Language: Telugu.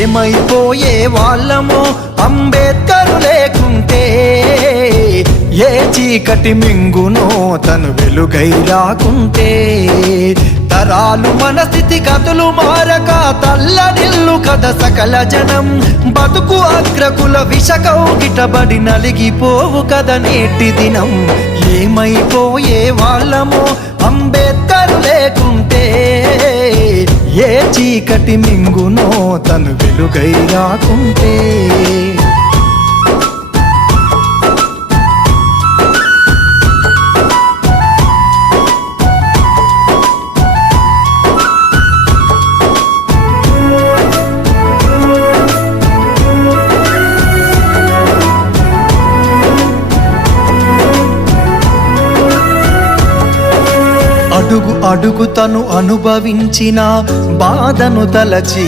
ఏమైపోయే వాళ్ళమో అంబేద్కరు లేకుంటే, ఏ చీకటి మింగునో తను వెలుగై రాకుంటే, తరాలు మన స్థితి గతులు మారక తల్లడిల్లు కథ సకల జనం, బతుకు అగ్రకుల విషకౌగిటబడి నలిగిపోవు కథ నేటి దినం. ఏమైపోయే వాళ్ళమో అంబేద్కరు లేకుంటే, ఏ చీకటి మింగునో తను వెలుగై రాకుంటే. అడుగు అడుగు తను అనుభవించిన బాధను తలచి,